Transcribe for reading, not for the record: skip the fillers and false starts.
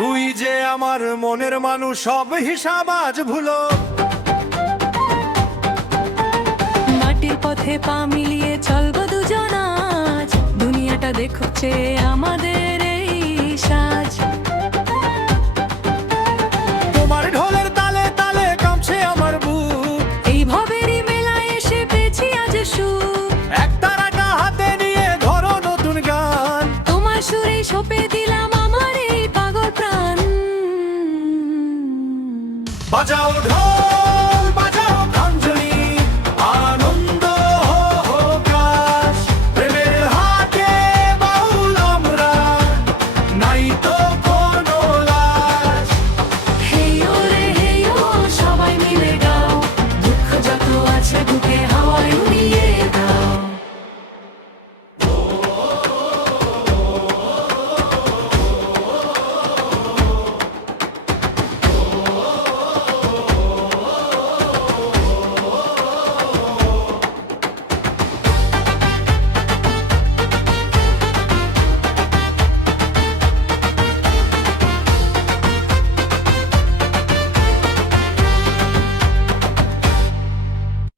তুই যে আমার মনের মানুষ, সব হিসাব আজ ভুলো। মাটির পথে পা মিলিয়ে চলবো দুজন আজ, দুনিয়াটা দেখছে আমাদের এই সাজ। তোমার ঢোলের তালে তালে কাঁপছে আমার বুক, এই ভবেরই মেলায় এসে পেয়েছি আজ সুখ। এক তারাটা হাতে নিয়ে ধরো নতুন গান, তোমার সুরে সঁপে দিলাম আমার এই পাগল প্রাণ। বাজাও ঢোল।